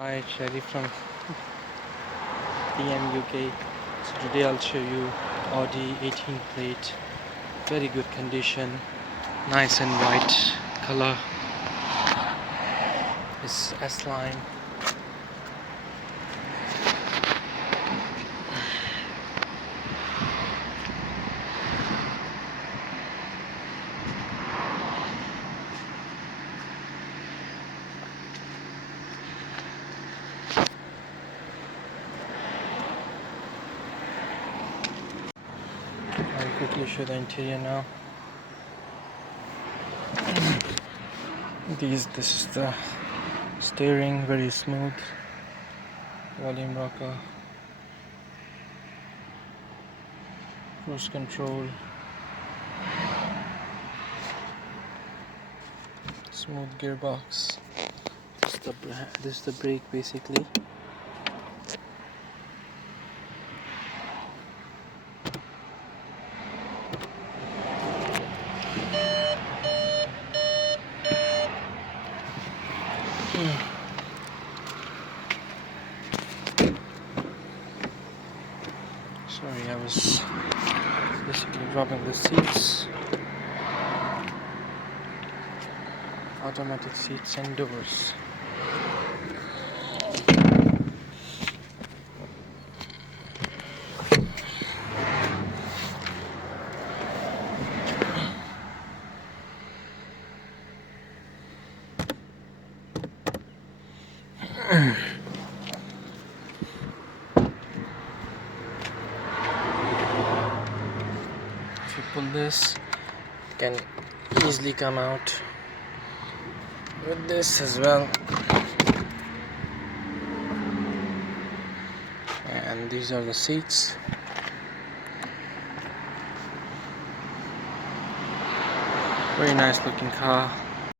Hi, Sherry from PM UK. So today I'll show you Audi 18 plate, very good condition, nice and white color. It's S-line. I'll quickly show the interior now. This is the steering, very smooth, volume rocker, cruise control, smooth gearbox. This is the brake basically. Sorry, I was basically dropping the seats. Automatic seats and doors. If you pull this, it can easily come out with this as well. And these are the seats. Very nice looking car.